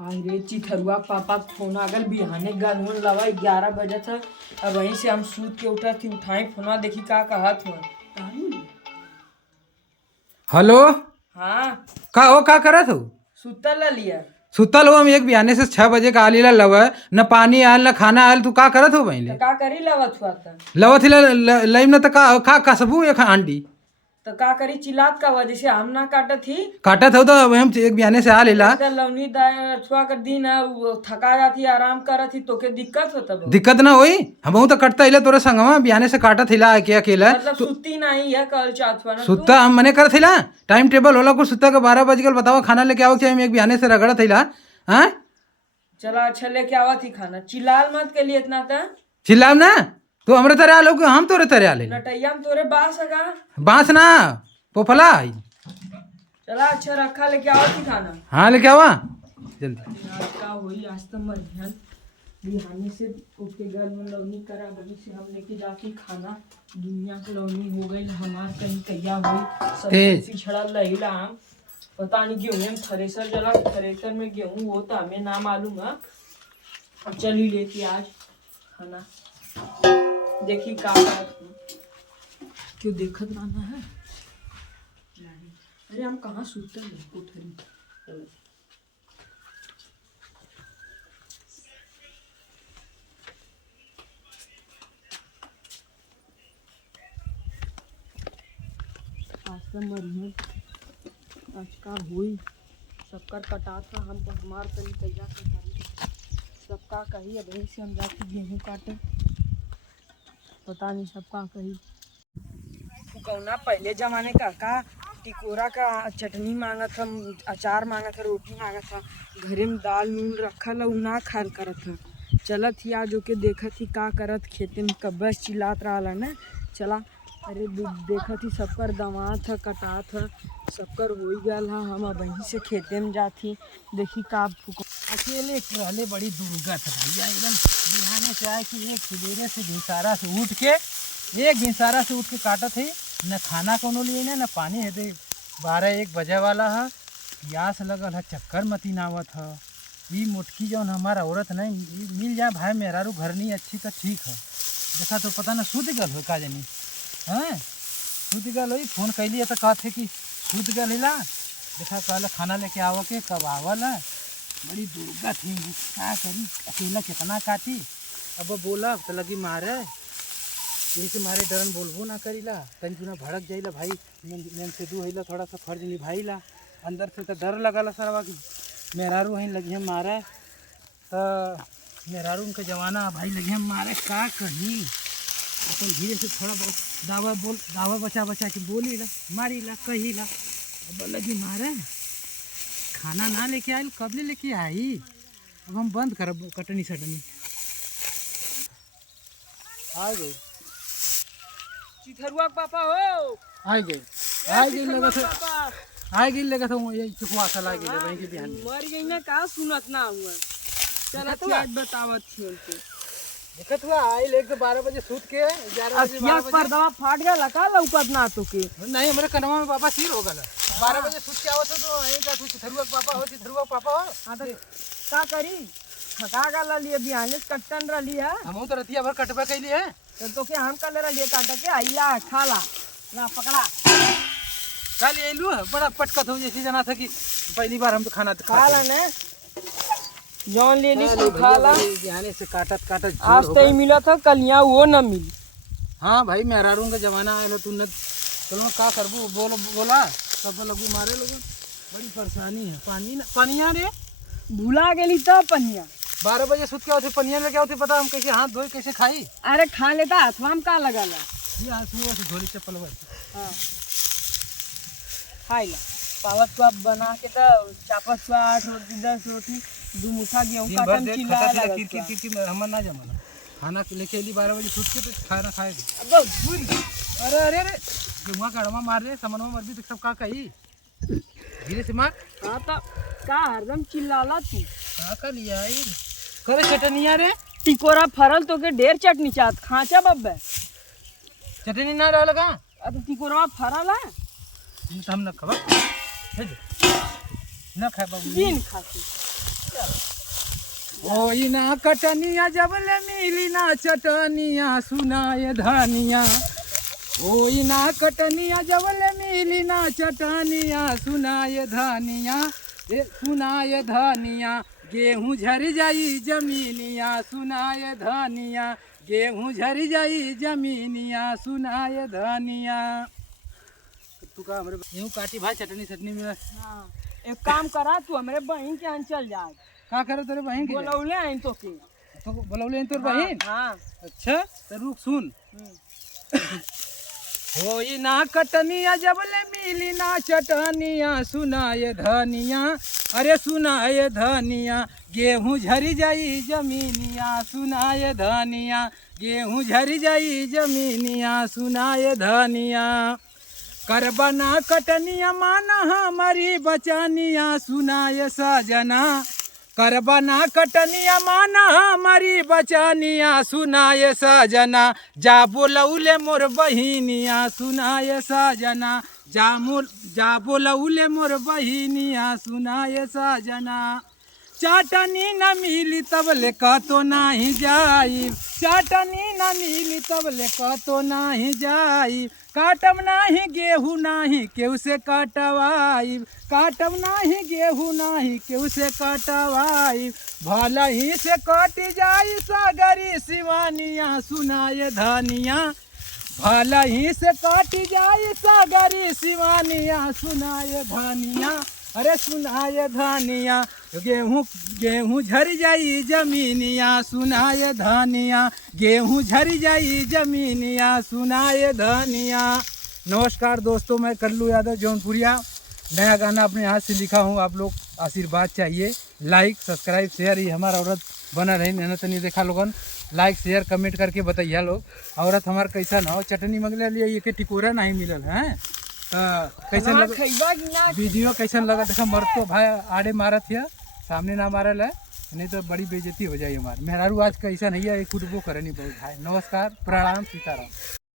रे चिथरुआ पापा फोन आगल बिहाने गन लवा 11 बजे था। अब वहीं से हम सूत के उठा थी, उठाई फोनवा देखी का कहत हो। हेलो। हाँ का हो, का करत हो? सुतल ला लिया। सुतल हो? हम एक बिहाने से 6 बजे का आली ला लवा, न पानी आयल न खाना आयल। तू का करत हो बहले? तो का करी लवत हुआ था। लवत लइम न त का कसबू एक आंडी तो का करी चिल्लात का वजह से हम ना काटत थी। काटत हो तो हम एक बिहाने से आली ला। लवनी छुआ कर दिन है वो थका जाती आराम करत थी तो के दिक्कत होता बहुत। दिक्कत ना होई, हम तो कटता हिला तोरे संगवा बिहाने से काटत हिला के अकेला। मतलब सुती नहीं है कल चाहत हुआ ना सुत्ता हम मने करत हिला, टाइम टेबल होला कुछ सुत्ता के 12 बज गल। बताओ खाना लेके आओ कि हम एक बिहाने से रगड़त हिला। हाँ चला अच्छा लेके आवा थी खाना। चिल्लाल मत के लिए इतना था। चिल्लाम ना, तू हमरे तरह आलो कि हम तोरे तरह आले? नटैया में तोरे बास है। बांस ना पोफला आई। चला अच्छा रखा लेके आओ थी खाना। हाँ लेके आवा जल्दी। आज का होई आज तो मध्याह्न बिहाने से उठ के घर में लौनी करा बड़ी से हम लेके जाके खाना। दुनिया की लौनी हो गई हमार कहीं कैया हुई सब पिछड़ा लहीला हम। पता नहीं गेहूं में थ्रेसर जला, थ्रेसर में गेहूं हो तो हमें ना मालूम है। अब चली लेके आज खाना देखी का क्यों देखत रहना है। अरे हम कहाँ सूतल है कोठरी। आज तो मरियम आज का हुई सबकर कटा था। हम हमार कहीं तैयार करी सबका कही। अब यहीं से हम जाके गेहूँ काटे पता नहीं सबका कही। कौना पहले जमाने का टिकोरा का चटनी मांगा था, अचार मांगा था, रोटी मांगा था। घरे में दाल नून रखा ला ना खाल करत था। चलत ही आज ओके देखत ही का करत खेते में कब्बस चिल्लात रहा ना। चला अरे देखत ही सबकर दमात था कटा था सबकर हो गया हा। हम अब वहीं से खेते में जाती देखी का फुको अकेले रहले बड़ी दुर्गत है भैया। एकदम बिहाने से आए कि एक सवेरे से घिसारा से उठ के काटत है। न खाना कोनो लिए न पानी है। 12-1 बजे वाला है, प्यास लगल है, चक्कर मती नावत है। ये मोटकी जौन हमारा औरत नहीं मिल जाए भाई मेहरारू घर नहीं अच्छी तो ठीक है। देखा तो पता ना सूत गल हो का जानी। हाँ सूत गल हो, फोन कैली तो कहते कि सूत गल हिला। देखा कहला खाना लेके आवा के कब आवल है। बड़ी दुर्गा थी, क्या करी अकेला कितना काटी। अब बोला तो लगी मारे, यही से मारे डरन बोलबो ना करीला। तन चुना भड़क जाइला भाई मैंने से दू हिला थोड़ा सा फर्ज निभाईला। अंदर से तो डर लगल सरवा कि मेहरारू वहीं लगी हम मारे। तो मेहरारू उनका जमाना भाई लगी हम मारे का कहीं। अपन धीरे से थोड़ा बहुत दावा बचा के बोली ला मारी ला कही ला। अब लगी मारे खाना ना लेके आयल कब ले लेके आई। अब हम बंद करब कटनी सटनी। आ गई चिथरुआ पापा हो आ गई लगा था वो यही चुकवा सा लागे वहीं के बिहान मर गई ना का सुनत ना हुआ। चला चाट बतावत थी उनके दिक्कत हुआ। आई ले 12 बजे सूत के 11 बजे पर दवा फाट गया लका लौकत ना तो के नहीं हमारे कनवा में बाबा सिर हो गला। 12 बजे सूत के आवत तो यही का कुछ थरुआ पापा हो। हां तो का करी थका गला लिए बिहाने कटन रही है। हम तो रतिया भर कटबा कैली है तो के हम कल रही काट के आइला खाला ना पकड़ा कल एलू बड़ा पटकत हो जैसे जना था कि पहली बार हम तो खाना खाला ने जौन ले ली खाला बिहाने से काटत आज तो ही मिला था कल यहाँ वो न मिली। हाँ भाई मेहरारू का जमाना आया तू न चलो का करबू बोला सब लगू मारे लोग। बड़ी परेशानी है। पानिया रे भूला गेली तो पनिया 12 बजे सूत के होते पनिया में क्या होते पता हम कैसे हाथ धोई कैसे खाई। अरे खा लेता हाथवा में का लगा ला ये हाथ में से धोली चप्पल वर। हाँ खाई ला पावत को बना के तो चापत को 8 रोटी 10 रोटी 2 मुठा गेहूं काटन चिल्ला हमर ना जमाना खाना लेके एली 12 बजे सूत के तो खाना खाएगी। अब बुरी अरे गेहुआ कड़वा मार रे समनवा मर भी तो सब का कही धीरे से मार। हाँ तो का हरदम चिल्लाला तू का कर लिया ये करे चटनिया रे टिकोरा फरल तो के ढेर चटनी चाहत खांचा बब्बे चटनी ना रहल का। अब टिकोरा फरल है हम न खबा न खाए बाबू दिन खाती होई ना कटनिया जबले मिली ना चटनिया सुनाए धनिया। होई ना कटनिया जबले मिली ना चटनिया सुनाए धनिया। सुनाए धनिया गेहूं झर जाई जमीनिया सुनाए धनिया। गेहूं झर जाई जमीनिया सुनाए धनिया। तू का हमरे गेहूं काटी भाई चटनी सटनी में। हाँ एक काम करा तू हमरे बहन के यहाँ चल जा। का करे तेरे बहन के? बोलौले आई तो के। तो बोलौले तोर बहन? हाँ अच्छा तो रुक सुन। होई ना कटनिया जबले मिली ना चटनिया सुनाए धनिया। अरे सुनाए धनिया गेहूं झरी जाई जमीनिया सुनाए धनिया। गेहूं झरी जाई जमीनिया सुनाए धनिया। करबना कटनिया माना हमारी बचानिया सुनाए सजना। करबना कटनिया माना हमारी बचानिया सुनाए सजना। जा बोलौले मोर बहिनिया सुनाए सजना। जा बोलौले मोर बहिनिया सुनाए सजना। चाटनी न मिली तबले कहतो नाही जाई। चाटनी न मिली तबले कहतो नाही जाई। काटम नाही गेहूं नाही केहू से कटवाई। काटम नाही गेहूं नाही केहू से कटवाई। भला ही से कट जाई सागरी सिवानिया सुनाए धनिया। भला ही से कट जाई सागरी सिवानिया सुनाए धनिया। अरे सुनाए धनिया गेहूं झर जाई जमीनिया सुनाए धनिया। गेहूं झर जाई जमीनिया सुनाए धनिया। नमस्कार दोस्तों, मैं कल्लू यादव जौनपुरिया। नया गाना अपने हाथ से लिखा हूँ, आप लोग आशीर्वाद चाहिए। लाइक सब्सक्राइब शेयर ये हमारा औरत बना रही न तनी देखा लोगन। लाइक शेयर कमेंट करके बताइए लोग औरत हमार कैसा ना हो। चटनी मंगले लिए ये के टिकोरा नहीं मिलल है। कैसन लगा वीडियो? कैसन लगा? देखा मर्द तो भाई आड़े मारत है, सामने ना मारल है, नहीं तो बड़ी बेइज्जती हो जाए हमारे। मेहरारू आज कैसा नहीं है, कुटबो करे नहीं बहुत भाई। नमस्कार, प्रणाम, सीताराम।